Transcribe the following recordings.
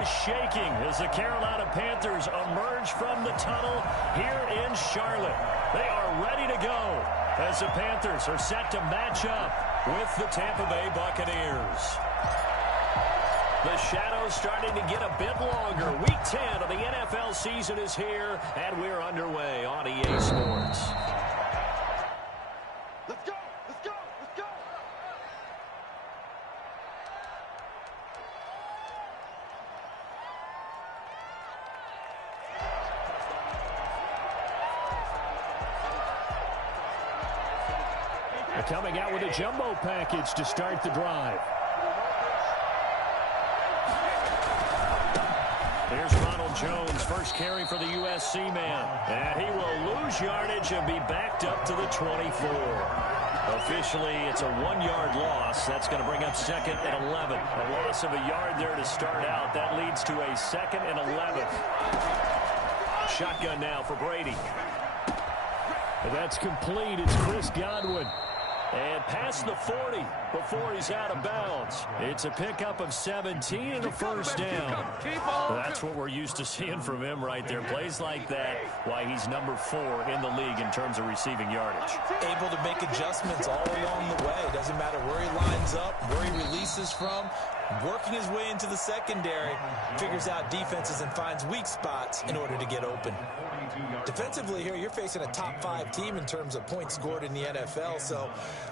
is shaking as the Carolina Panthers emerge from the tunnel here in Charlotte. They are ready to go as the Panthers are set to match up with the Tampa Bay Buccaneers. The shadow's starting to get a bit longer. Week 10 of the NFL season is here, and we're underway on EA Sports. Let's go! Let's go! Let's go! They're coming out with a jumbo package to start the drive. Here's Ronald Jones, first carry for the USC man. And he will lose yardage and be backed up to the 24. Officially, it's a 1-yard loss. That's going to bring up 2nd and 11. A loss of a yard there to start out. That leads to a 2nd and 11. Shotgun now for Brady. And that's complete. It's Chris Godwin. And past the 40 before he's out of bounds. It's a pickup of 17 and a first down. That's what we're used to seeing from him right there. Plays like that, why he's number 4 in the league in terms of receiving yardage. Able to make adjustments all along the way. Doesn't matter where he lines up, where he releases from. Working his way into the secondary, figures out defenses and finds weak spots in order to get open. Defensively here, you're facing a top 5 team in terms of points scored in the NFL. So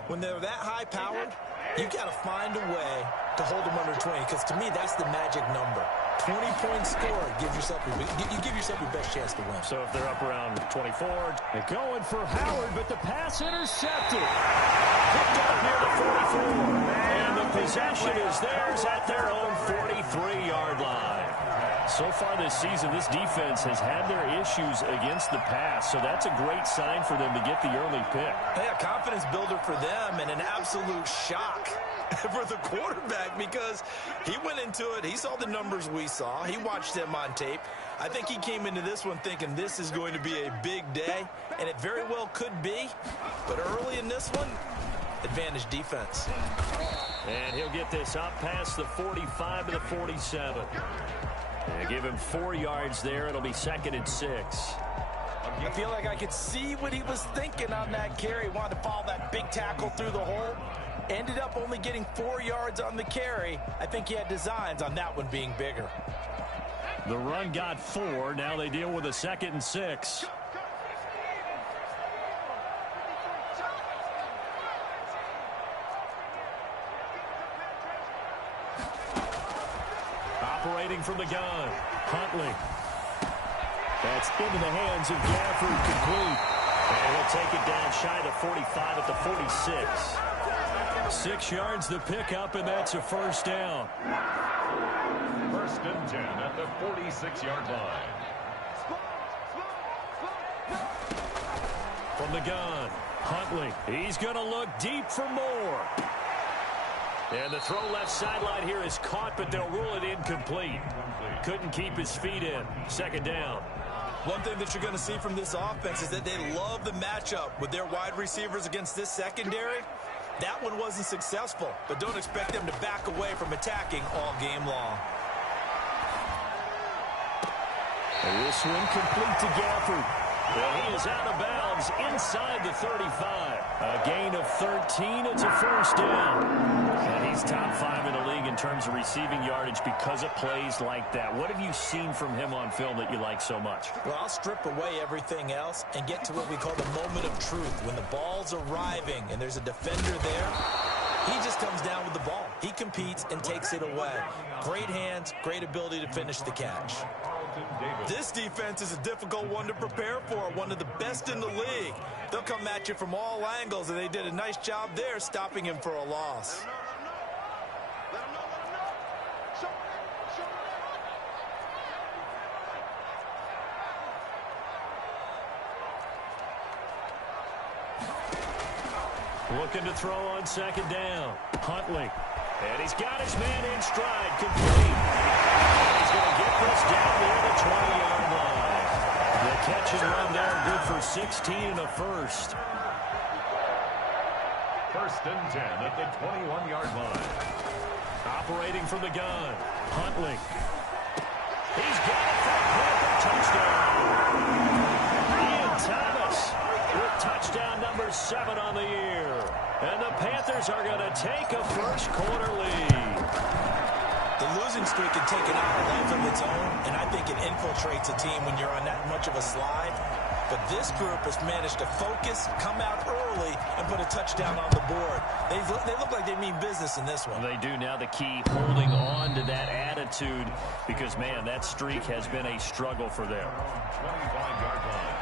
when they're that high-powered, you've got to find a way to hold them under 20, because to me, that's the magic number. 20 points scored, you give yourself your best chance to win. So if they're up around 24, they're going for Howard, but the pass intercepted. Picked up near the 44. And the possession is theirs at their own 43-yard line. So far this season, this defense has had their issues against the pass, so that's a great sign for them to get the early pick. Yeah, confidence builder for them, and an absolute shock for the quarterback, because he went into it, he saw the numbers we saw, he watched them on tape. I think he came into this one thinking this is going to be a big day, and it very well could be, but early in this one, advantage defense. And he'll get this up past the 45 to the 47. And give him 4 yards there. It'll be 2nd and 6. I feel like I could see what he was thinking on that carry. He wanted to follow that big tackle through the hole. Ended up only getting 4 yards on the carry. I think he had designs on that one being bigger. The run got 4. Now they deal with a 2nd and 6. Operating from the gun, Huntley. That's into the hands of Gafford, complete. And he'll take it down shy of 45 at the 46. 6 yards the pickup, and that's a first down. 1st and 10 at the 46-yard line. From the gun, Huntley. He's going to look deep for more. And the throw left sideline here is caught, but they'll rule it incomplete. Couldn't keep his feet in. 2nd down. One thing that you're going to see from this offense is that they love the matchup with their wide receivers against this secondary. That one wasn't successful, but don't expect them to back away from attacking all game long. And this one complete to Gafford. Well, he is out of bounds inside the 35. A gain of 13. It's a first down. And he's top 5 in the league in terms of receiving yardage because of plays like that. What have you seen from him on film that you like so much? Well, I'll strip away everything else and get to what we call the moment of truth. When the ball's arriving and there's a defender there, he just comes down with the ball. He competes and takes it away. Great hands, great ability to finish the catch. This defense is a difficult one to prepare for, one of the best in the league. They'll come at you from all angles, and they did a nice job there stopping him for a loss. Looking to throw on 2nd down. Huntley. And he's got his man in stride, complete. He's going to get this down near the 20-yard line. The catch and run there, good for 16 and a first. 1st and 10 at the 21-yard line. Operating from the gun, Huntley. And the Panthers are going to take a first quarter lead. The losing streak can take an hour life of its own, and I think it infiltrates a team when you're on that much of a slide. But this group has managed to focus, come out early, and put a touchdown on the board. They look like they mean business in this one. They do. Now the key, holding on to that attitude, because, man, that streak has been a struggle for them. 25-yard line.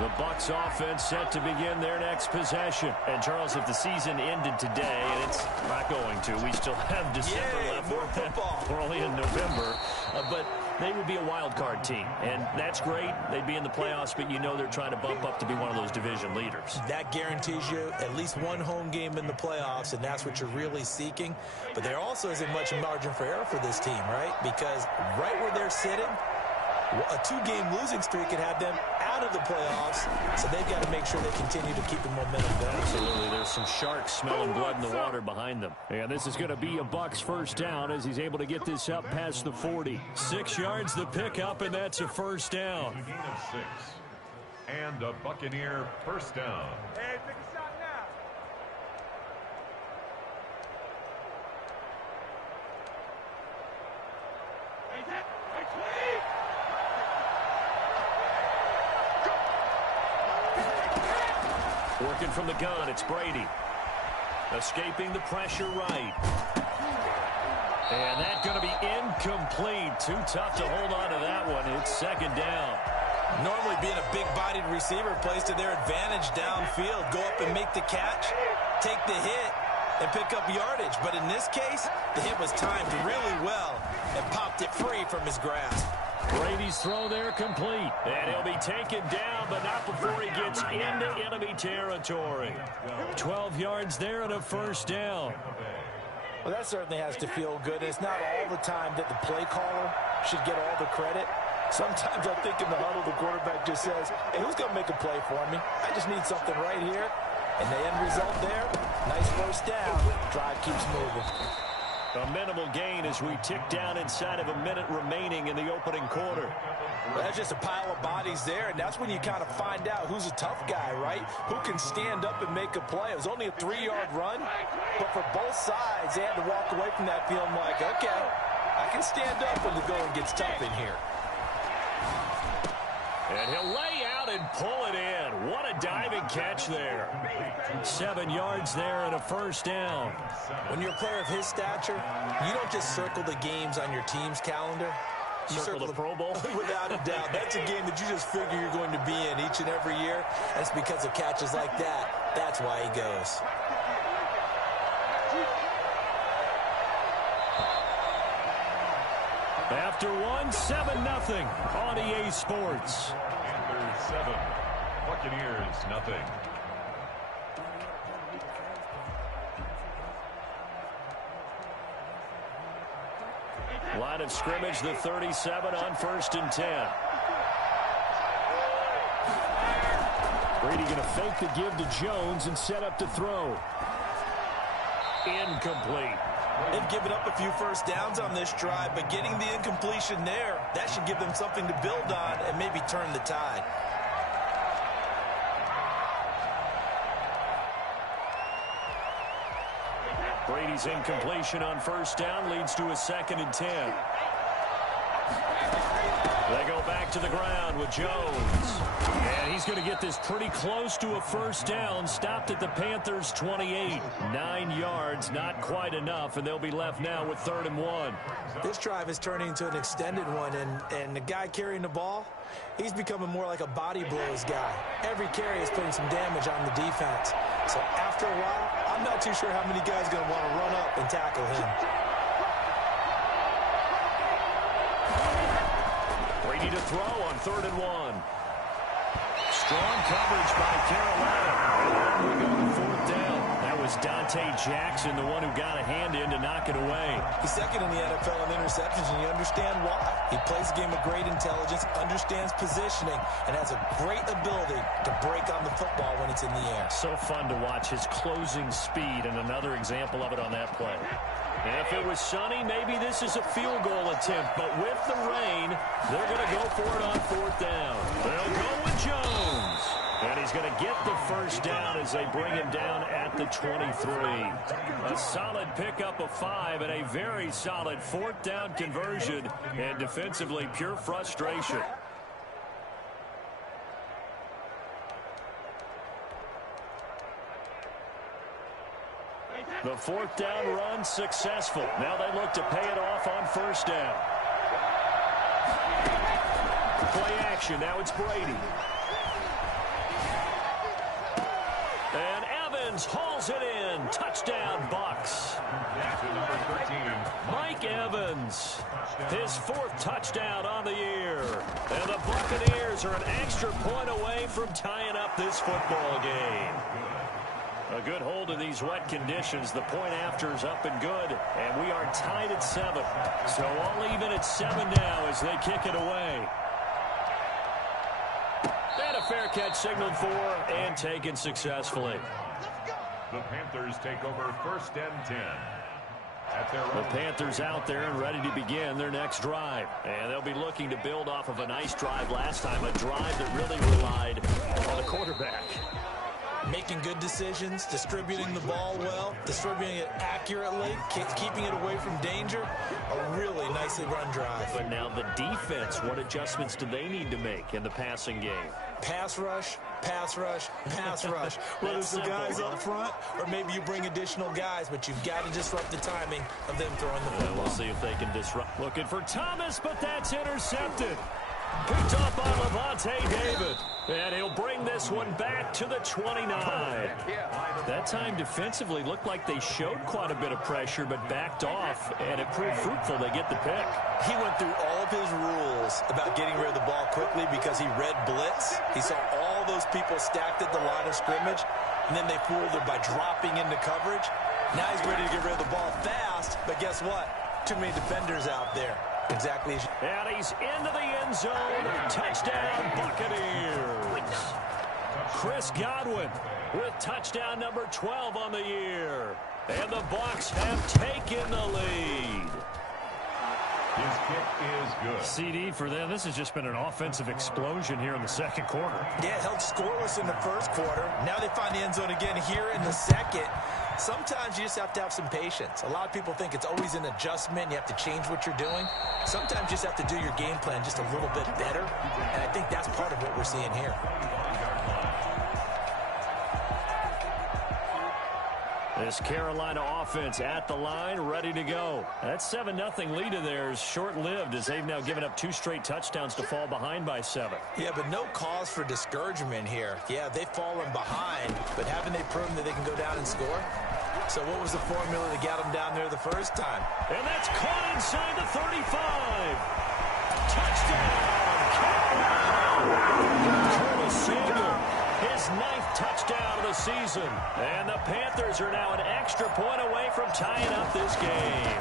The Bucs offense set to begin their next possession. And, Charles, if the season ended today, and it's not going to, we still have December left. More football. We're only in November. But they would be a wild card team. And that's great. They'd be in the playoffs, but you know they're trying to bump up to be one of those division leaders. That guarantees you at least one home game in the playoffs, and that's what you're really seeking. But there also isn't much margin for error for this team, right? Because right where they're sitting, a two-game losing streak could have them out of the playoffs, so they've got to make sure they continue to keep the momentum going. Absolutely. There's some sharks smelling blood in the water behind them. And this is going to be a Bucs first down as he's able to get this up past the 40. 6 yards the pickup, and that's a first down. Gain of 6. And a Buccaneer first down. Hey, take a shot now. Working from the gun, it's Brady. Escaping the pressure right. And that's going to be incomplete. Too tough to hold on to that one. It's second down. Normally being a big-bodied receiver plays to their advantage downfield. Go up and make the catch, take the hit, and pick up yardage. But in this case, the hit was timed really well and popped it free from his grasp. Brady's throw there complete. And he'll be taken down, but not before he gets into enemy territory. 12 yards there and a first down. Well, that certainly has to feel good. It's not all the time that the play caller should get all the credit. Sometimes I think in the huddle, the quarterback just says, hey, who's going to make a play for me? I just need something right here. And the end result there, nice first down. Drive keeps moving. A minimal gain as we tick down inside of a minute remaining in the opening quarter. Well, that's just a pile of bodies there, and that's when you kind of find out who's a tough guy, right? Who can stand up and make a play. It was only a 3-yard run, but for both sides, they had to walk away from that feeling like, okay, I can stand up when the going gets tough in here. And he'll lay out and pull it in. What a diving catch there. 7 yards there and a first down. When you're a player of his stature, you don't just circle the games on your team's calendar. You circle the Pro Bowl? Without a doubt. That's a game that you just figure you're going to be in each and every year. And it's because of catches like that. That's why he goes. After one, 7-0 on EA Sports. Panthers 7, Buccaneers nothing. Line of scrimmage, the 37 on 1st and 10. Brady going to fake the give to Jones and set up to throw. Incomplete. They've given up a few first downs on this drive, but getting the incompletion there, that should give them something to build on and maybe turn the tide. Brady's incompletion on 1st down leads to a 2nd and 10. They go back to the ground with Jones. And he's going to get this pretty close to a first down. Stopped at the Panthers' 28. 9 yards, not quite enough, and they'll be left now with 3rd and 1. This drive is turning into an extended one, and the guy carrying the ball, he's becoming more like a body blows guy. Every carry is putting some damage on the defense. So after a while, I'm not too sure how many guys are going to want to run up and tackle him. Brady to throw on 3rd and 1. Strong coverage by Carolina. We go to 4th down. That was Dante Jackson, the one who got a hand in to knock it away. He's second in the NFL in interceptions, and you understand why. He plays a game of great intelligence, understands positioning, and has a great ability to break on the football when it's in the air. So fun to watch his closing speed, and another example of it on that play. If it was sunny, maybe this is a field goal attempt. But with the rain, they're going to go for it on 4th down. They'll go with Jones. And he's going to get the first down as they bring him down at the 23. A solid pickup of 5 and a very solid 4th down conversion. And defensively, pure frustration. The 4th down run successful. Now they look to pay it off on 1st down. Play action. Now it's Brady. And Evans hauls it in. Touchdown, Bucks. Mike Evans, his 4th touchdown on the year. And the Buccaneers are an extra point away from tying up this football game. A good hold in these wet conditions. The point after is up and good. And we are tied at 7. So all even at 7 now as they kick it away. And a fair catch signaled for and taken successfully. The Panthers take over 1st and 10. The Panthers out there and ready to begin their next drive. And they'll be looking to build off of a nice drive last time, a drive that really relied on the quarterback. Making good decisions, distributing the ball well, distributing it accurately, keeping it away from danger. A really nicely run drive. But now the defense, what adjustments do they need to make in the passing game? Pass rush, pass rush, pass rush. Whether it's the guys up front or maybe you bring additional guys, but you've got to disrupt the timing of them throwing the football. We'll see if they can disrupt. Looking for Thomas, but that's intercepted. Picked up by Levante David. And he'll bring this one back to the 29. That time defensively looked like they showed quite a bit of pressure, but backed off, and it proved fruitful. They get the pick. He went through all of his rules about getting rid of the ball quickly because he read blitz. He saw all those people stacked at the line of scrimmage, and then they fooled him by dropping into coverage. Now he's ready to get rid of the ball fast, but guess what? Too many defenders out there. Exactly. And he's into the end zone. Touchdown, Buccaneers. Chris Godwin with touchdown number 12 on the year. And the Bucs have taken the lead. His kick is good. CD for them. This has just been an offensive explosion here in the 2nd quarter. Yeah, held scoreless in the 1st quarter. Now they find the end zone again here in the 2nd. Sometimes you just have to have some patience. A lot of people think it's always an adjustment. You have to change what you're doing. Sometimes you just have to do your game plan just a little bit better. And I think that's part of what we're seeing here. This Carolina offense at the line, ready to go. That 7-0 lead of theirs short-lived as they've now given up 2 straight touchdowns to fall behind by 7. Yeah, but no cause for discouragement here. Yeah, they've fallen behind, but haven't they proven that they can go down and score? So what was the formula that got them down there the first time? And that's caught inside the 35. Touchdown, Carolina! Curtis Samuel, his 9th touchdown of the season. And the Panthers are now an extra point away from tying up this game.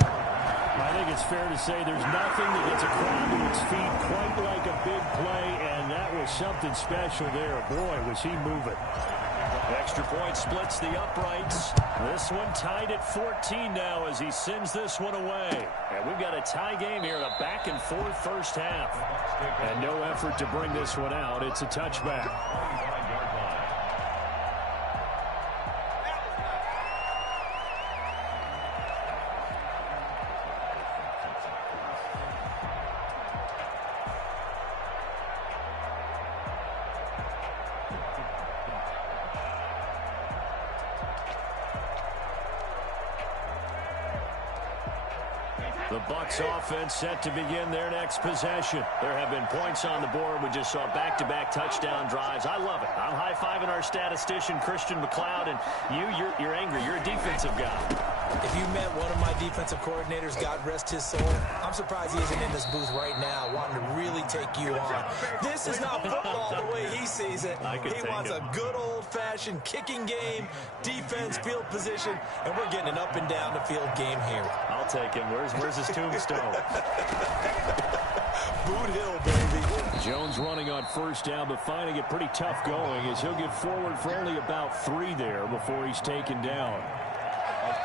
I think it's fair to say there's nothing that gets a crowd to its feet quite like a big play, and that was something special there. Boy, was he moving. Extra point splits the uprights. This one tied at 14 now as he sends this one away. And we've got a tie game here in a back-and-forth first half. And no effort to bring this one out. It's a touchback. The Bucs offense set to begin their next possession. There have been points on the board. We just saw back-to-back touchdown drives. I love it. I'm high-fiving our statistician, Christian McLeod, and you're angry. You're a defensive guy. If you met one of my defensive coordinators, God rest his soul, I'm surprised he isn't in this booth right now wanting to really take you on. This is not football the way he sees it. He wants a good old-fashioned kicking game, defense, field position, and we're getting an up-and-down-the-field game here. I'll take him. Where's his tombstone? Boot Hill, baby. Jones running on first down, but finding it pretty tough going as he'll get forward for only about 3 there before he's taken down.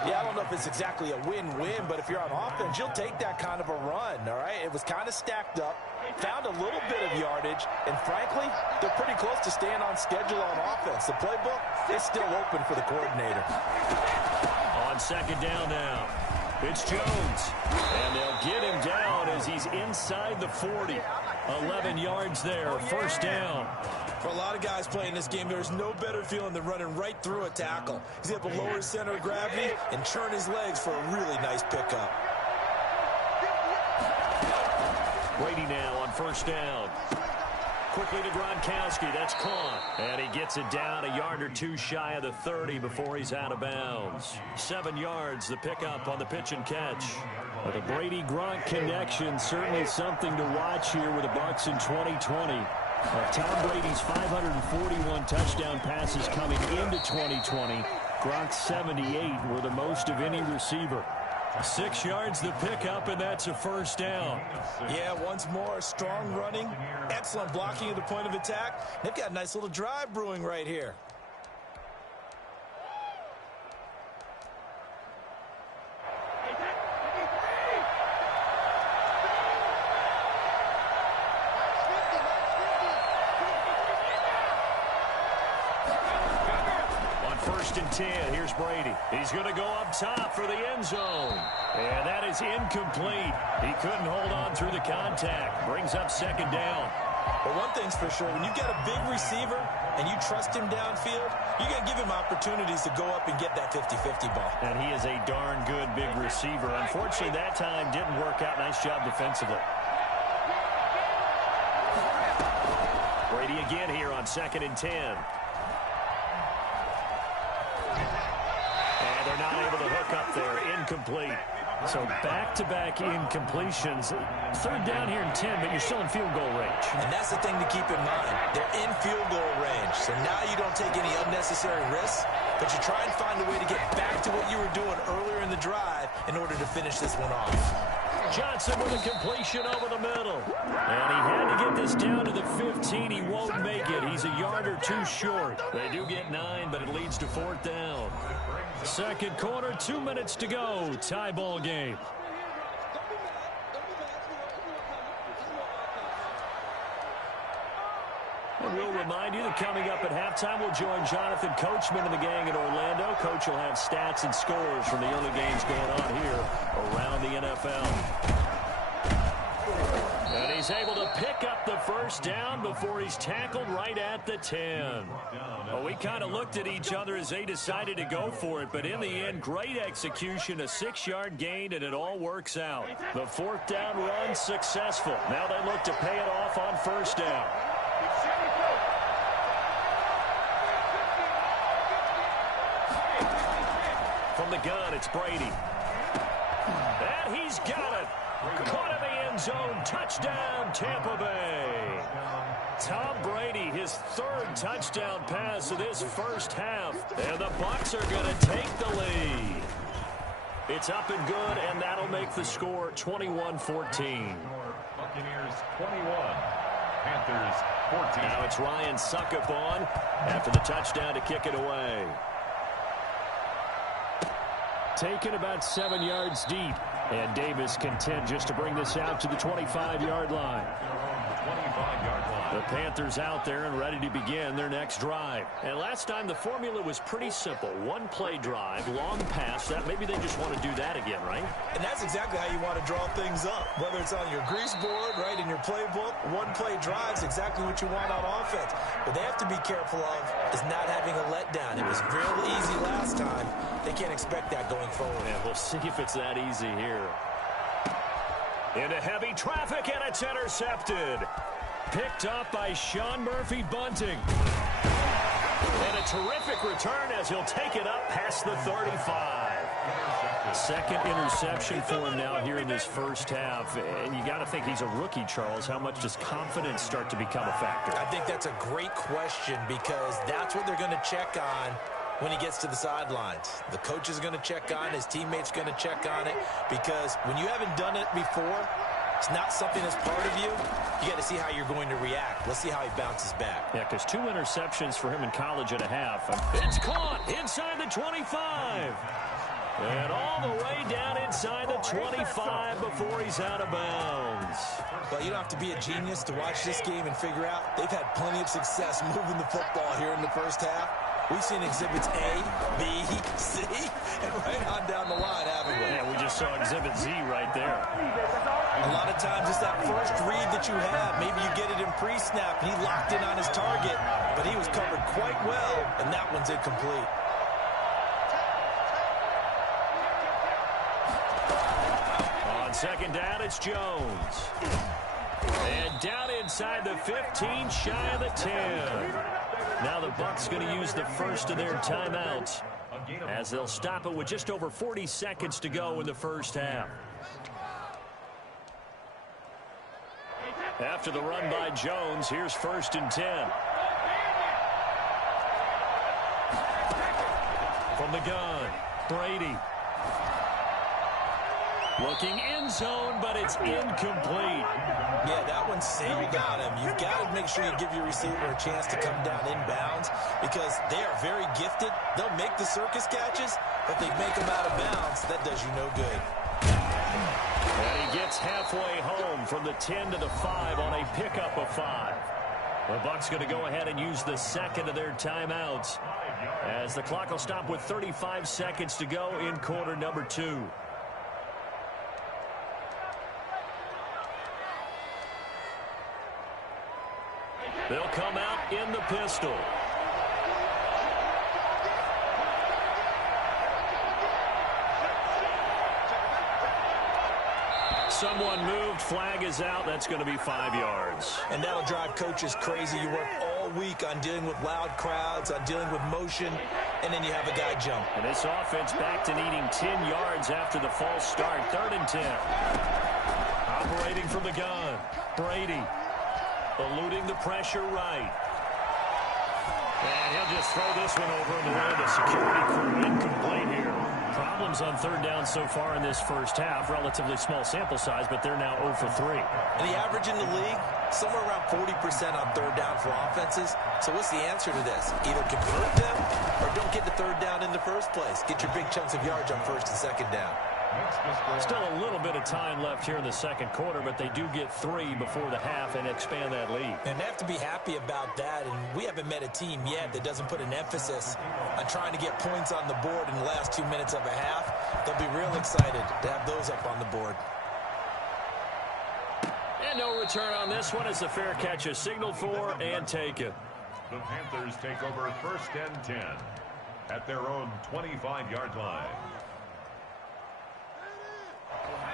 Yeah, I don't know if it's exactly a win-win, but if you're on offense, you'll take that kind of a run, all right? It was kind of stacked up, found a little bit of yardage, and frankly, they're pretty close to staying on schedule on offense. The playbook is still open for the coordinator. On second down now, it's Jones, and they'll get him down as he's inside the 40. 11 yards there, first down. For a lot of guys playing this game, there's no better feeling than running right through a tackle. He's able to lower his center of gravity and churn his legs for a really nice pickup. Brady now on first down. Quickly to Gronkowski, that's caught. And he gets it down a yard or two shy of the 30 before he's out of bounds. 7 yards, the pickup on the pitch and catch. But the Brady-Gronk connection, certainly something to watch here with the Bucs in 2020. Tom Brady's 541 touchdown passes coming into 2020. Gronk's 78 were the most of any receiver. 6 yards the pickup, and that's a first down. Yeah, once more, strong running, excellent blocking at the point of attack. They've got a nice little drive brewing right here. First and 10, here's Brady. He's going to go up top for the end zone. And that is incomplete. He couldn't hold on through the contact. Brings up second down. But one thing's for sure, when you've got a big receiver and you trust him downfield, you're going to give him opportunities to go up and get that 50-50 ball. And he is a darn good big receiver. Unfortunately, that time didn't work out. Nice job defensively. Brady again here on second and 10. They're not able to hook up there. Incomplete. So back-to-back incompletions. Third down here in 10, but you're still in field goal range. And that's the thing to keep in mind. They're in field goal range. So now you don't take any unnecessary risks, but you try and find a way to get back to what you were doing earlier in the drive in order to finish this one off. Johnson with a completion over the middle. And he had to get this down to the 15. He won't make it. He's a yard or two short. They do get 9, but it leads to fourth down. Second quarter, 2 minutes to go. Tie ball game. And we'll remind you that coming up at halftime, we'll join Jonathan Coachman and the gang in Orlando. Coach will have stats and scores from the early games going on here around the NFL. And he's able to pick up the first down before he's tackled right at the 10. Well, we kind of looked at each other as they decided to go for it, but in the end, great execution, a 6-yard gain, and it all works out. The fourth down run successful. Now they look to pay it off on first down. From the gun, it's Brady. And he's got it. Caught in the end zone. Touchdown, Tampa Bay. Tom Brady, his third touchdown pass of this first half. And the Bucs are going to take the lead. It's up and good, and that'll make the score 21-14. Buccaneers 21, Panthers 14. Now it's Ryan Suckup on after the touchdown to kick it away. Taken about 7 yards deep. And Davis content just to bring this out to the 25-yard line. 25-yard line. The Panthers out there and ready to begin their next drive. And last time the formula was pretty simple. One-play drive, long pass. That maybe they just want to do that again, right? And that's exactly how you want to draw things up. Whether it's on your grease board, right, in your playbook, one-play drive's exactly what you want on offense. But they have to be careful of is not having a letdown. It was real easy last time. They can't expect that going forward. And we'll see if it's that easy here. Into heavy traffic, and it's intercepted. Picked up by Sean Murphy-Bunting. And a terrific return as he'll take it up past the 35. Second interception for him now here in this first half. And you got to think he's a rookie, Charles. How much does confidence start to become a factor? I think that's a great question because that's what they're going to check on when he gets to the sidelines. The coach is going to check on it. His teammates going to check on it because when you haven't done it before, it's not something that's part of you. You got to see how you're going to react. Let's see how he bounces back. Yeah, because 2 interceptions for him in college and a half. It's caught inside the 25. And all the way down inside the 25 before he's out of bounds. Well, you don't have to be a genius to watch this game and figure out they've had plenty of success moving the football here in the first half. We've seen exhibits A, B, C, and right on down the line, haven't we? Yeah, we just saw exhibit Z right there. A lot of times it's that first read that you have. Maybe you get it in pre-snap, and he locked in on his target, but he was covered quite well, and that one's incomplete. On second down, it's Jones. And down inside the 15, shy of the 10. Now the Bucs going to use the first of their timeouts as they'll stop it with just over 40 seconds to go in the first half. After the run by Jones, here's 1st and 10. From the gun, Brady. Looking end zone, but it's incomplete. Yeah, that one sailed on him. You've got to make sure you give your receiver a chance to come down inbounds because they are very gifted. They'll make the circus catches, but they make them out of bounds. That does you no good. And he gets halfway home from the 10 to the 5 on a pickup of 5. The Bucs going to go ahead and use the second of their timeouts as the clock will stop with 35 seconds to go in quarter number 2. They'll come out in the pistol. Someone moved. Flag is out. That's going to be 5 yards. And that'll drive coaches crazy. You work all week on dealing with loud crowds, on dealing with motion, and then you have a guy jump. And this offense back to needing 10 yards after the false start. 3rd and 10. Operating from the gun. Brady. Eluding the pressure right. And he'll just throw this one over in the way of the security crew. Incomplete here. Problems on 3rd down so far in this first half. Relatively small sample size, but they're now 0 for 3. And the average in the league, somewhere around 40% on 3rd down for offenses. So what's the answer to this? Either convert them or don't get the 3rd down in the first place. Get your big chunks of yards on 1st and 2nd down. Still a little bit of time left here in the second quarter, but they do get 3 before the half and expand that lead. And they have to be happy about that, and we haven't met a team yet that doesn't put an emphasis on trying to get points on the board in the last 2 minutes of a half. They'll be real excited to have those up on the board. And no return on this one as the fair catch is signaled for and taken. The Panthers take over 1st and 10 at their own 25-yard line.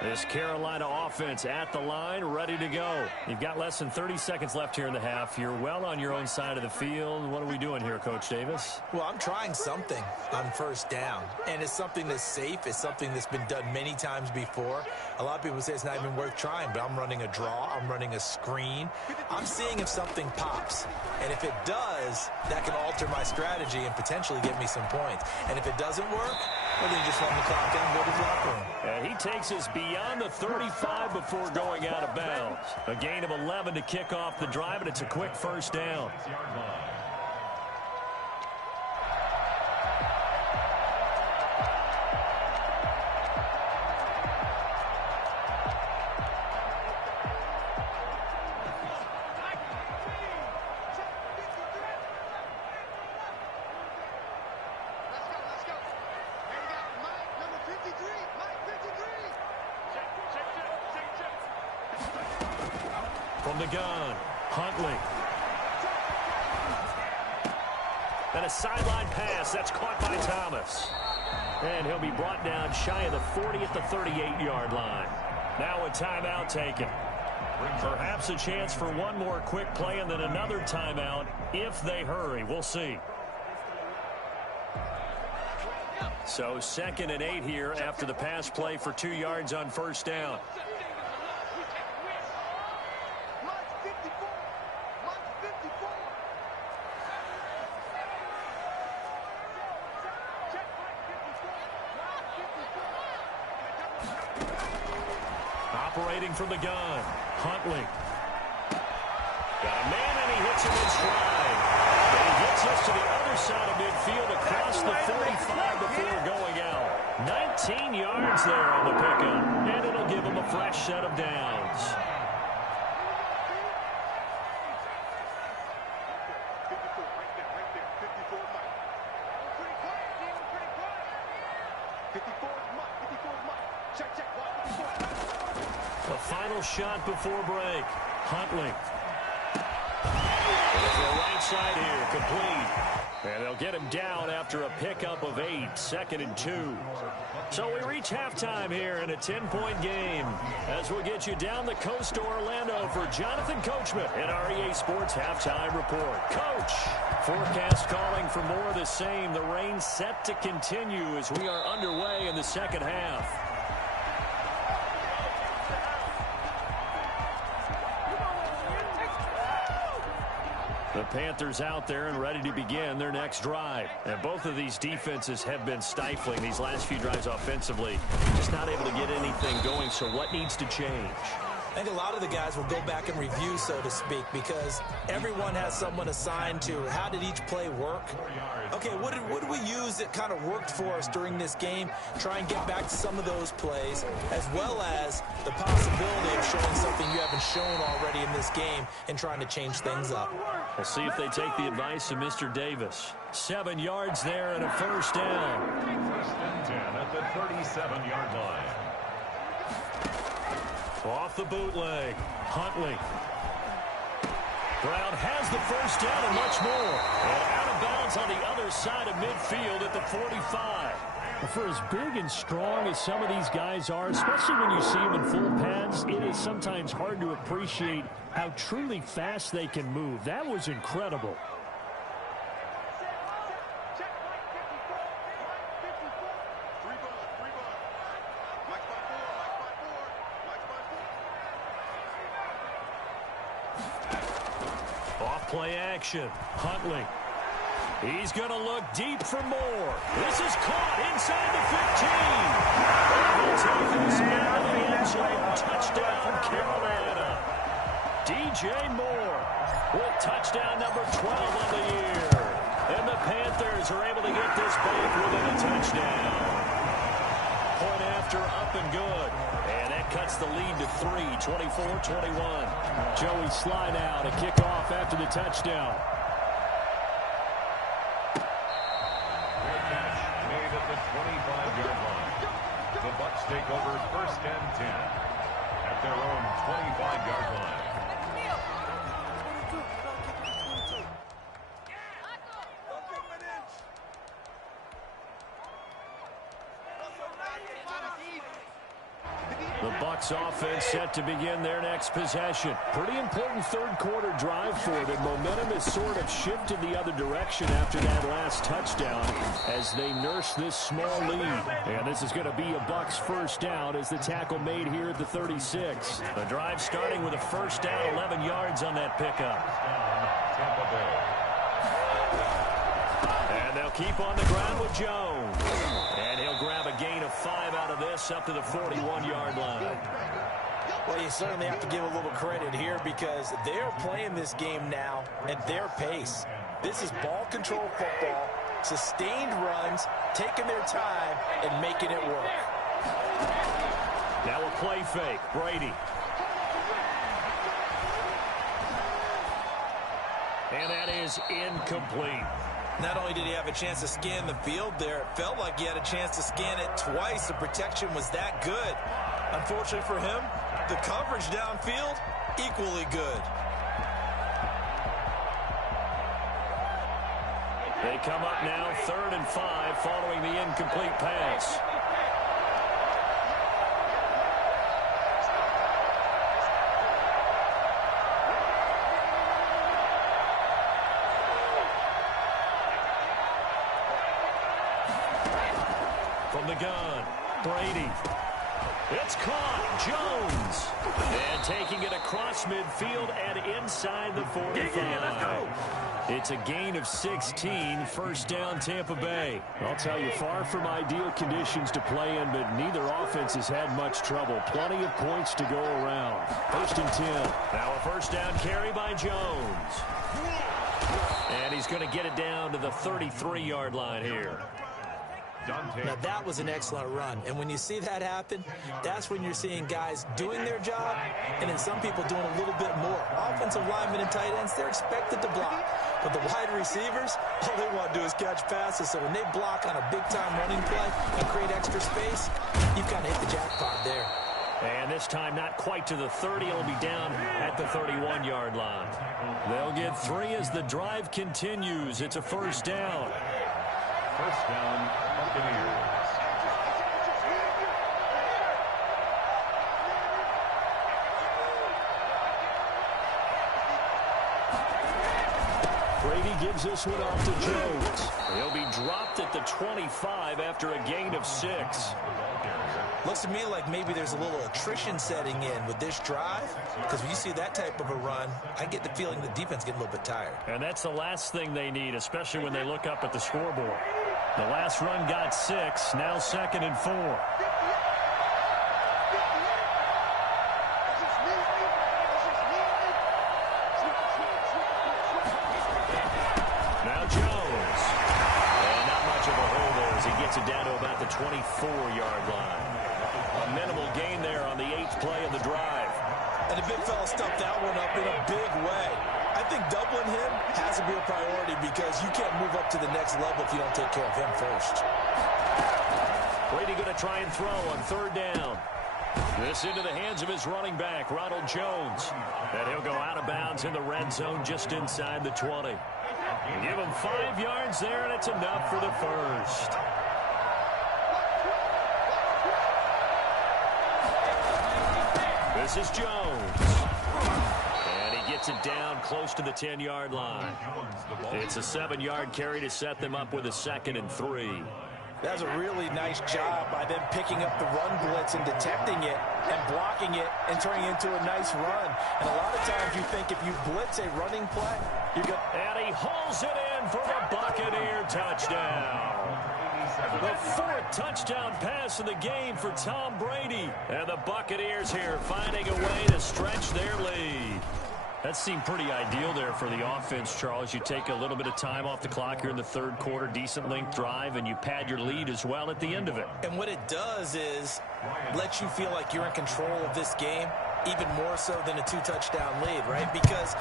This Carolina offense at the line, ready to go. You've got less than 30 seconds left here in the half. You're well on your own side of the field. What are we doing here, Coach Davis? Well, I'm trying something on 1st down, and it's something that's safe. It's something that's been done many times before. A lot of people say it's not even worth trying, but I'm running a draw. I'm running a screen. I'm seeing if something pops, and if it does, that can alter my strategy and potentially get me some points. And if it doesn't work, well, then just run the clock out and go to the locker room. And he takes us beyond the 35 before going out of bounds. A gain of 11 to kick off the drive, and it's a quick 1st down. From the gun, Huntley. Then a sideline pass. That's caught by Thomas. And he'll be brought down shy of the 40 at the 38-yard line. Now a timeout taken. Perhaps a chance for one more quick play and then another timeout if they hurry. We'll see. So 2nd and 8 here after the pass play for 2 yards on 1st down. Operating from the gun, Huntley. Got a man and he hits him in stride. And he Gets us to the other side of midfield across the 45 before going out. 19 yards there on the pickup, and it'll give him a fresh set of downs. The final shot before break. Huntley. The right side here, complete. And they'll get him down after a pickup of 8, 2nd and 2. So we reach halftime here in a 10-point game as we'll get you down the coast to Orlando for Jonathan Coachman in our EA Sports Halftime Report. Coach, forecast calling for more of the same. The rain set to continue as we are underway in the second half. The Panthers out there and ready to begin their next drive. And both of these defenses have been stifling these last few drives offensively. Just not able to get anything going, so what needs to change? I think a lot of the guys will go back and review, so to speak, because everyone has someone assigned to how did each play work. Okay, what did we use that kind of worked for us during this game? Try and get back to some of those plays, as well as the possibility of showing something you haven't shown already in this game and trying to change things up. We'll see if they take the advice of Mr. Davis. 7 yards there and a first down. First and 10 at the 37-yard line. Off the bootleg. Huntley. Brown has the first down and much more. And out of bounds on the other side of midfield at the 45. For as big and strong as some of these guys are, especially when you see them in full pads, it is sometimes hard to appreciate how truly fast they can move. That was incredible. Play action. Huntley. He's going to look deep for more. This is caught inside the 15. He'll take this out of the end zone. Touchdown, Carolina. DJ Moore with touchdown number 12 on the year. And the Panthers are able to get this back within a touchdown. Point after, up and good. And that cuts the lead to 3, 24-21. Joey slide out, a kickoff after the touchdown. Good catch made at the 25-yard line. The Bucs take over first and 10 at their own 25-yard line. The Bucs offense set to begin their next possession. Pretty important third quarter drive for them. Momentum has sort of shifted the other direction after that last touchdown as they nurse this small lead. And this is going to be a Bucs first down as the tackle made here at the 36. The drive starting with a first down, 11 yards on that pickup. And they'll keep on the ground with Jones. And he'll grab a gain of 5 out of this up to the 41-yard line. Well, you certainly have to give a little credit here because they're playing this game now at their pace. This is ball control football, sustained runs, taking their time, and making it work. Now a play fake. Brady. And that is incomplete. Not only did he have a chance to scan the field there, it felt like he had a chance to scan it twice. The protection was that good. Unfortunately for him, the coverage downfield, equally good. They come up now 3rd and 5 following the incomplete pass. From the gun, Brady. It's caught. Jones. And taking it across midfield and inside the 45. It's a gain of 16. First down, Tampa Bay. I'll tell you, far from ideal conditions to play in, but neither offense has had much trouble. Plenty of points to go around. 1st and 10. Now a first down carry by Jones. And he's going to get it down to the 33-yard line here. Now, that was an excellent run. And when you see that happen, that's when you're seeing guys doing their job and then some people doing a little bit more. Offensive linemen and tight ends, they're expected to block. But the wide receivers, all they want to do is catch passes. So when they block on a big-time running play and create extra space, you've kind of hit the jackpot there. And this time not quite to the 30. It'll be down at the 31-yard line. They'll get 3 as the drive continues. It's a first down. First down, Buccaneers. Brady gives this one off to Jones. He'll be dropped at the 25 after a gain of 6. Looks to me like maybe there's a little attrition setting in with this drive, because when you see that type of a run, I get the feeling the defense getting a little bit tired. And that's the last thing they need, especially when they look up at the scoreboard. The last run got 6, now 2nd and 4. Now Jones. And not much of a hole there as he gets it down to about the 24-yard line. A minimal gain there on the 8th play of the drive. And the big fella stuffed that one up in a big way. I think doubling him has to be a priority because you can't move up to the next level if you don't take care of him first. Brady going to try and throw on 3rd down. This into the hands of his running back, Ronald Jones. And he'll go out of bounds in the red zone just inside the 20. Give him 5 yards there, and it's enough for the first. This is Jones. And he gets it down close to the 10-yard line. It's a 7-yard carry to set them up with a 2nd and 3. That's a really nice job by them picking up the run blitz and detecting it and blocking it and turning it into a nice run. And a lot of times you think if you blitz a running play, you're going to... And he hauls it in for the Buccaneer touchdown. The 4th touchdown pass of the game for Tom Brady. And the Buccaneers here finding a way to stretch their lead. That seemed pretty ideal there for the offense, Charles. You take a little bit of time off the clock here in the 3rd quarter, decent length drive, and you pad your lead as well at the end of it. And what it does is let you feel like you're in control of this game, even more so than a 2-touchdown lead, right? Because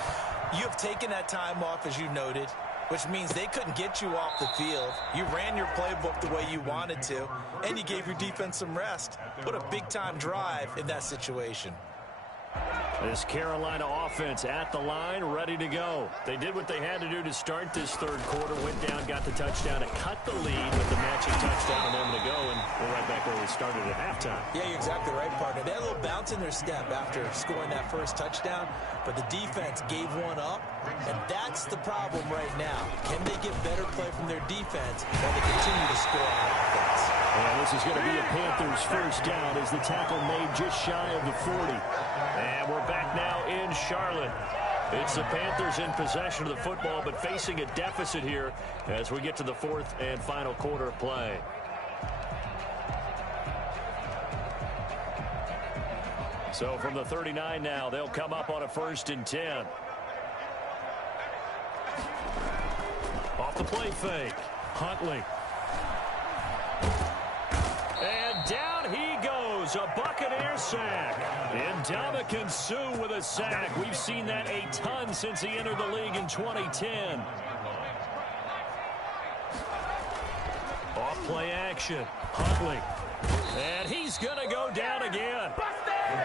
you have taken that time off, as you noted, which means they couldn't get you off the field. You ran your playbook the way you wanted to, and you gave your defense some rest. What a big-time drive in that situation. This Carolina offense at the line, ready to go. They did what they had to do to start this 3rd quarter, went down, got the touchdown to cut the lead with the matching touchdown and them to go, and we're right back where we started at halftime. Yeah, you're exactly right, partner. They had a little bounce in their step after scoring that first touchdown, but the defense gave one up, and that's the problem right now. Can they get better play from their defense while they continue to score on offense? And this is going to be a Panthers first down as the tackle made just shy of the 40. And we're back now in Charlotte. It's the Panthers in possession of the football, but facing a deficit here as we get to the 4th and final quarter of play. So from the 39 now, they'll come up on a 1st and 10. Off the play fake. Huntley. And down he goes, a Buccaneer sack. Ndamukong Suh with a sack. We've seen that a ton since he entered the league in 2010. Off play action, Huntley. And he's going to go down again.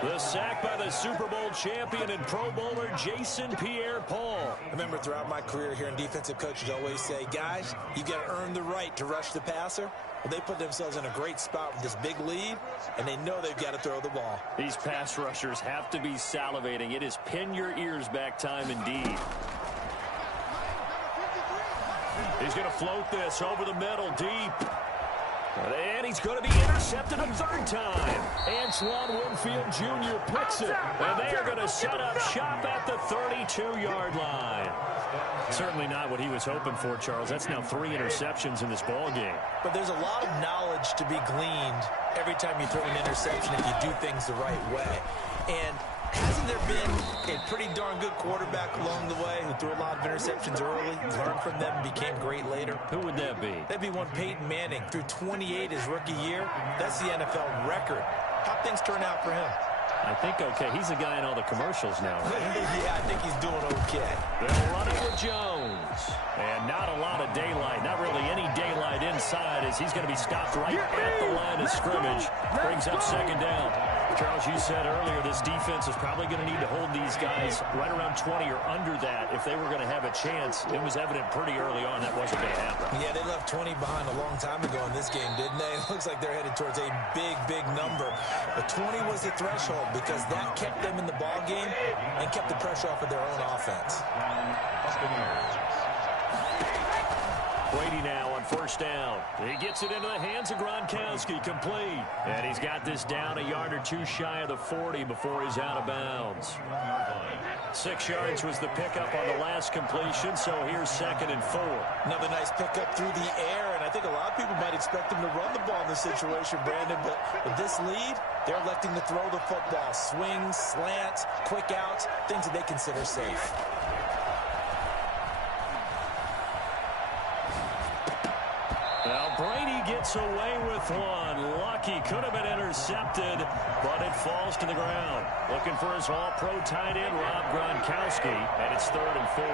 The sack by the Super Bowl champion and Pro Bowler Jason Pierre-Paul. I remember throughout my career here in defensive coaches always say, guys, you got to earn the right to rush the passer. Well, they put themselves in a great spot with this big lead, and they know they've got to throw the ball. These pass rushers have to be salivating. It is pin your ears back time indeed. He's going to float this over the middle deep. And he's going to be intercepted a 3rd time. Antoine Winfield Jr. picks it. And they are going to set up shop at the 32-yard line. Certainly not what he was hoping for, Charles. That's now 3 interceptions in this ball game. But there's a lot of knowledge to be gleaned every time you throw an interception if you do things the right way. And Hasn't there been a pretty darn good quarterback along the way who threw a lot of interceptions early, learned from them, and became great later? Who would that be? That'd be one Peyton Manning. Threw 28 his rookie year. That's the NFL record. How'd things turn out for him? I think okay. He's the guy in all the commercials now, right? Yeah, I think he's doing okay. They'll run it with Jones. And not a lot of daylight. Not really any daylight inside as he's going to be stopped right at the line of scrimmage. Brings up second down. Charles, you said earlier this defense is probably going to need to hold these guys right around 20 or under that if they were going to have a chance. It was evident pretty early on that wasn't going to happen. Yeah, they left 20 behind a long time ago in this game, didn't they? It looks like they're headed towards a big, big number. But 20 was the threshold because that kept them in the ball game and kept the pressure off of their own offense. Brady now on first down. He gets it into the hands of Gronkowski, complete. And he's got this down a yard or two shy of the 40 before he's out of bounds. 6 yards was the pickup on the last completion, so here's 2nd and 4. Another nice pickup through the air, and I think a lot of people might expect him to run the ball in this situation, Brandon, but with this lead, they're electing to throw the football. Swings, slants, quick outs, things that they consider safe. Well, Brady gets away with one. Lucky, could have been intercepted, but it falls to the ground. Looking for his all-pro tight end, Rob Gronkowski, and it's 3rd and 4.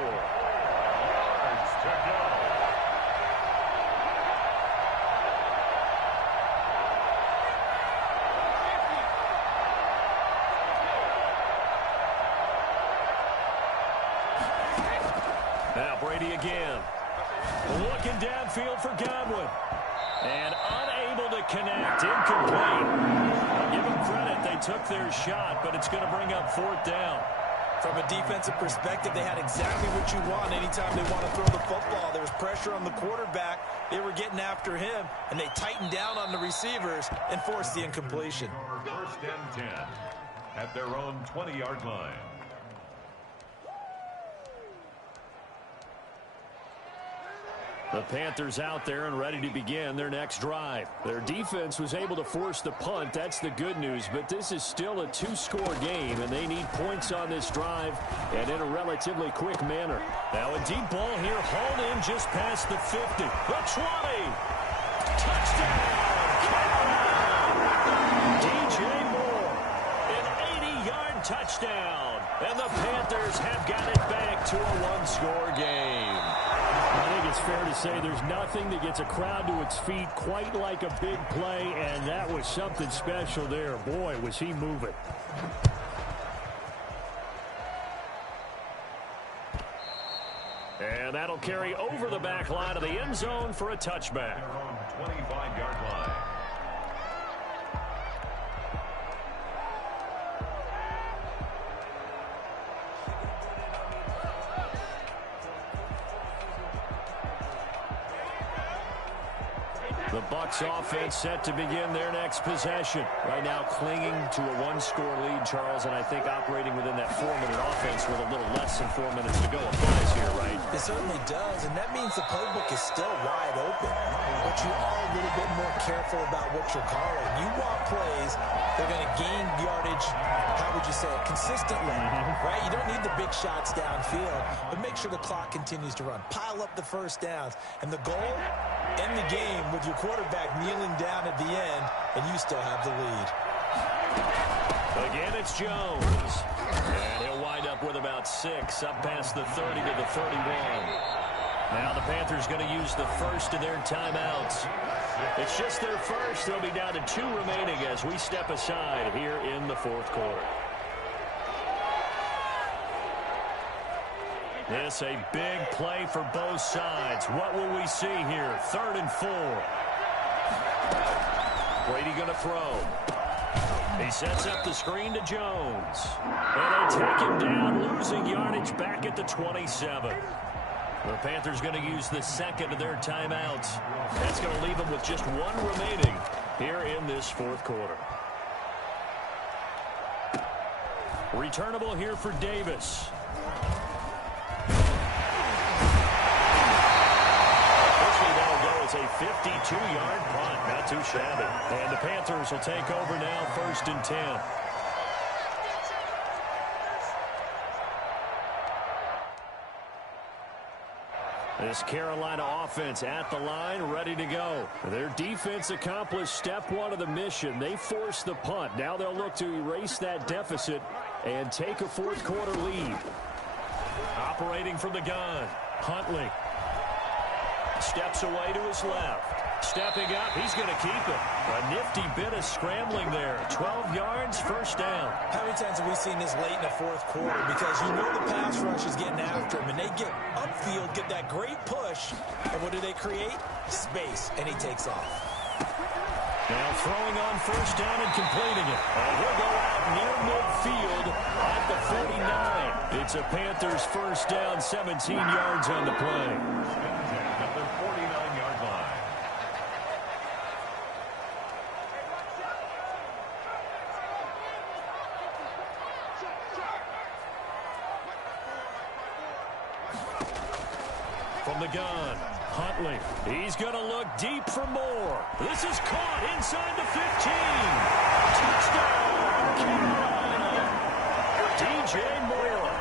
Now Brady again. Looking downfield for Godwin. And unable to connect. Incomplete. I'll give them credit. They took their shot, but it's going to bring up 4th down. From a defensive perspective, they had exactly what you want anytime they want to throw the football. There was pressure on the quarterback. They were getting after him, and they tightened down on the receivers and forced the incompletion. 1st and 10 at their own 20-yard line. The Panthers out there and ready to begin their next drive. Their defense was able to force the punt. That's the good news. But this is still a 2-score game, and they need points on this drive and in a relatively quick manner. Now a deep ball here, hauled in just past the 50. The 20. Touchdown! DJ Moore. An 80-yard touchdown. And the Panthers have got it back to a 1-score game. I think it's fair to say there's nothing that gets a crowd to its feet quite like a big play, and that was something special there. Boy, was he moving. And that'll carry over the back line of the end zone for a touchback. 25-yard line. The Bucs offense set to begin their next possession. Right now clinging to a 1-score lead, Charles, and I think operating within that 4-minute offense with a little less than 4 minutes to go applies here, right? It certainly does, and that means the playbook is still wide open. But you are a little bit more careful about what you're calling. You want plays that are going to gain yardage, how would you say it, consistently, right? You don't need the big shots downfield, but make sure the clock continues to run. Pile up the first downs, and the goal, end the game with your quarterback kneeling down at the end, and you still have the lead. Again, it's Jones. And he'll wind up with about 6, up past the 30 to the 31. Now the Panthers going to use the first of their timeouts. It's just their first. They'll be down to 2 remaining as we step aside here in the 4th quarter. This a big play for both sides. What will we see here? 3rd and 4. Brady going to throw. He sets up the screen to Jones. And they take him down, losing yardage back at the 27. The Panthers going to use the second of their timeouts. That's going to leave them with just 1 remaining here in this 4th quarter. Returnable here for Davis. It's a 52-yard punt, not too shabby. And the Panthers will take over now, 1st and 10. This Carolina offense at the line, ready to go. Their defense accomplished step one of the mission. They forced the punt. Now they'll look to erase that deficit and take a fourth-quarter lead. Operating from the gun, Huntley. Steps away to his left. Stepping up, he's going to keep it. A nifty bit of scrambling there. 12 yards, first down. How many times have we seen this late in the fourth quarter? Because you know the pass rush is getting after him, and they get upfield, get that great push, and what do they create? Space, and he takes off. Now throwing on first down and completing it. And he'll go out near midfield at the 49. It's a Panthers first down, 17 yards on the play. At the 49-yard line. From the gun, Huntley. He's going to look deep for more. This is caught inside the 15. Touchdown, Carolina. DJ Moore.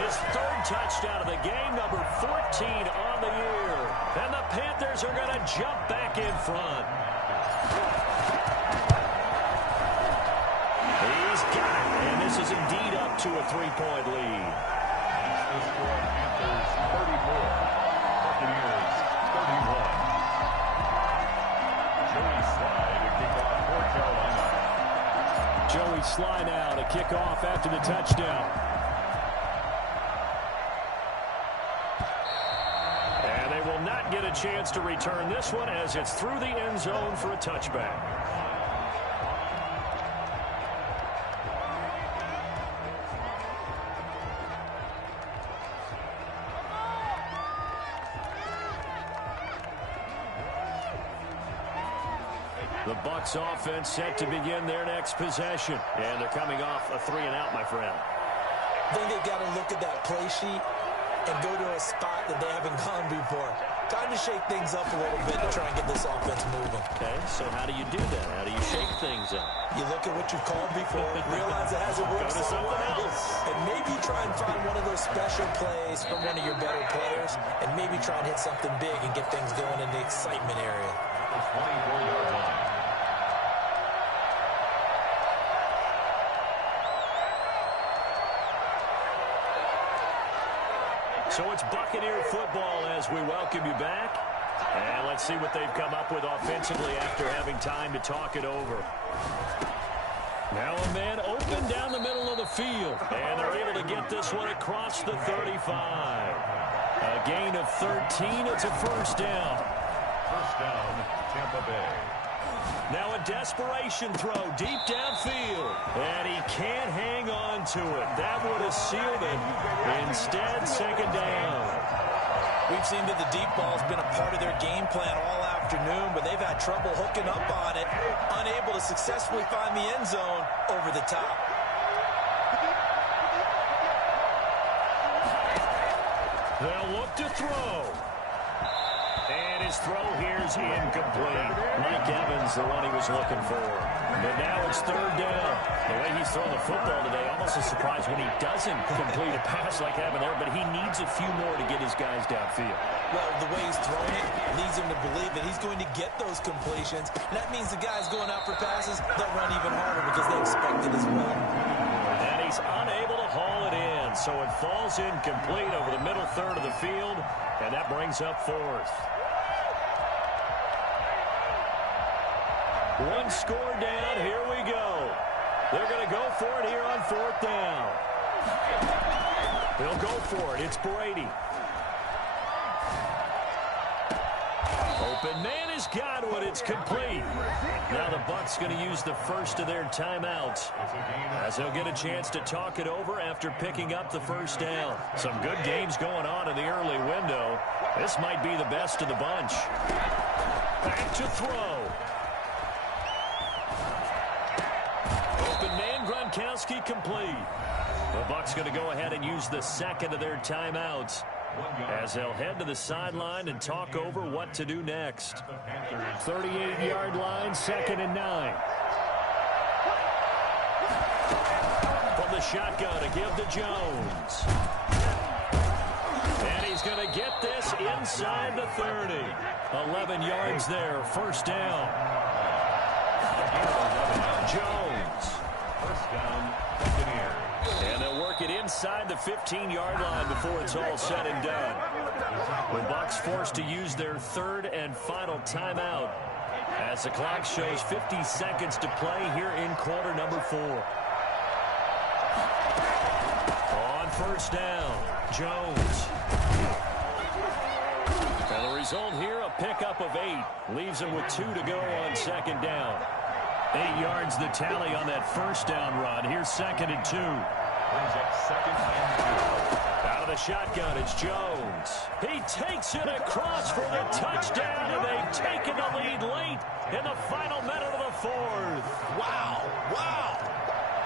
His third touchdown of the game, number 14 on the year. And the Panthers are going to jump back in front. He's got it. And this is indeed up to a 3-point lead. The score, Panthers 34. Buccaneers 31. Joey Slye to kick off for Carolina. Joey Slye now to kick off after the touchdown. And they will not get a chance to return this one as it's through the end zone for a touchback. The Bucs offense set to begin their next possession. And they're coming off a 3-and-out, my friend. I think they've got to look at that play sheet and go to a spot that they haven't gone before. Time to shake things up a little bit to try and get this offense moving. Okay, so how do you do that? How do you shake things up? You look at what you've called before, realize it hasn't worked so well, and maybe try and find one of those special plays from one of your better players, and maybe try and hit something big and get things going in the excitement area. 24-yard line. So it's Buccaneer football as we welcome you back. And let's see what they've come up with offensively after having time to talk it over. Now a man open down the middle of the field. And they're able to get this one across the 35. A gain of 13. It's a first down. First down, Tampa Bay. Now a desperation throw deep downfield. And he can't hang on to it. That would have sealed it. Instead, second down. We've seen that the deep ball's been a part of their game plan all afternoon, but they've had trouble hooking up on it, unable to successfully find the end zone over the top. They'll look to throw. And his throw here is incomplete. Mike Evans, the one he was looking for. But now it's third down. The way he's throwing the football today, almost a surprise when he doesn't complete a pass like having there, but he needs a few more to get his guys downfield. Well, the way he's throwing it leads him to believe that he's going to get those completions. And that means the guys going out for passes, they'll run even harder because they expect it as well. And he's unable to haul it in, so it falls incomplete over the middle third of the field, and that brings up fourth. One score down, here we go. They're going to go for it here on fourth down. They'll go for it. It's Brady. Open man has got one. It's complete. Now the Bucs going to use the first of their timeouts as they'll get a chance to talk it over after picking up the first down. Some good games going on in the early window. This might be the best of the bunch. Back to throw. Open man, Gronkowski complete. The Bucs going to go ahead and use the second of their timeouts as they'll head to the sideline and talk over what to do next. 38-yard line, 2nd and 9. From the shotgun to give to Jones. And he's going to get this inside the 30. 11 yards there, first down. Jones. First down, Buccaneers. And they'll work it inside the 15-yard line before it's all said and done. The Bucs forced to use their third and final timeout as the clock shows 50 seconds to play here in quarter number 4. On first down, Jones. And the result here, a pickup of 8. Leaves him with 2 to go on second down. 8 yards the tally on that first down run. Here's second and 2. Brings up second and 2. Out of the shotgun, it's Jones. He takes it across for the touchdown, and they've taken the lead late in the final minute of the 4th. Wow, wow.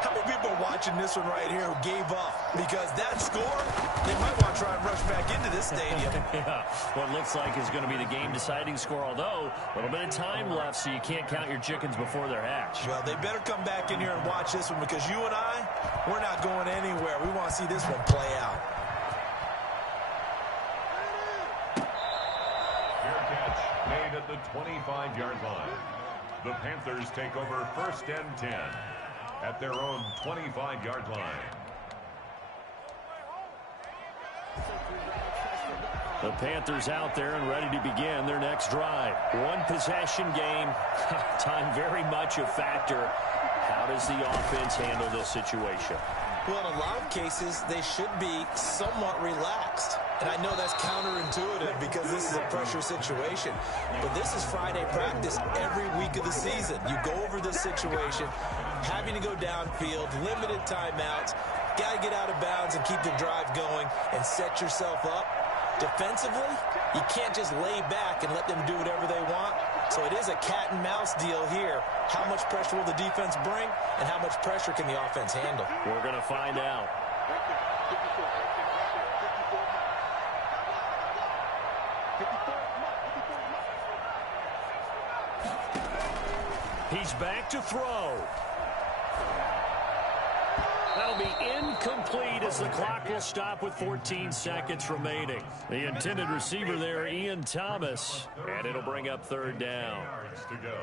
How many people are watching this one right here who gave up? Because that score, they might want to try and rush back into this stadium. Yeah, what looks like is going to be the game-deciding score, although a little bit of time left, so you can't count your chickens before they're hatched. Well, they better come back in here and watch this one, because you and I, we're not going anywhere. We want to see this one play out. Fair catch made at the 25-yard line. The Panthers take over first and 10 at their own 25-yard line. The Panthers out there and ready to begin their next drive. One possession game. Time very much a factor. How does the offense handle this situation? Well, in a lot of cases, they should be somewhat relaxed. And I know that's counterintuitive because this is a pressure situation. But this is Friday practice every week of the season. You go over this situation, having to go downfield, limited timeouts, got to get out of bounds and keep the drive going and set yourself up. Defensively, you can't just lay back and let them do whatever they want. So it is a cat and mouse deal here. How much pressure will the defense bring, and how much pressure can the offense handle? We're going to find out. He's back to throw. That'll be incomplete as the clock will stop with 14 seconds remaining. The intended receiver there, Ian Thomas, and it'll bring up third down. Yards to go.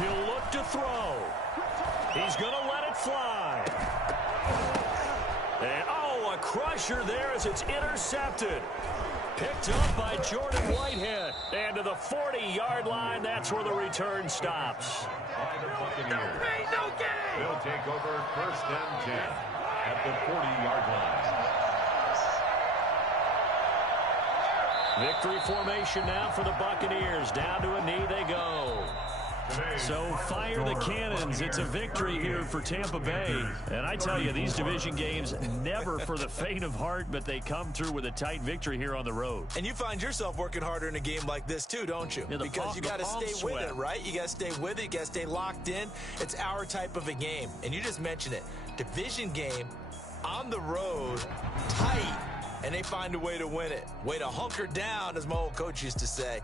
He'll look to throw. He's going to let it fly. And, oh, a crusher there as it's intercepted. Picked up by Jordan Whitehead. And to the 40-yard line, that's where the return stops. By the Buccaneers. They'll take over first and 10 at the 40-yard line. Victory formation now for the Buccaneers. Down to a knee they go. So fire the cannons. It's a victory here for Tampa Bay. And I tell you, these division games never for the faint of heart, but they come through with a tight victory here on the road. And you find yourself working harder in a game like this too, don't you? Yeah, because you got to stay with it, right? You got to stay with it. You got to stay locked in. It's our type of a game. And you just mentioned it. Division game on the road, tight, and they find a way to win it. Way to hunker down, as my old coach used to say.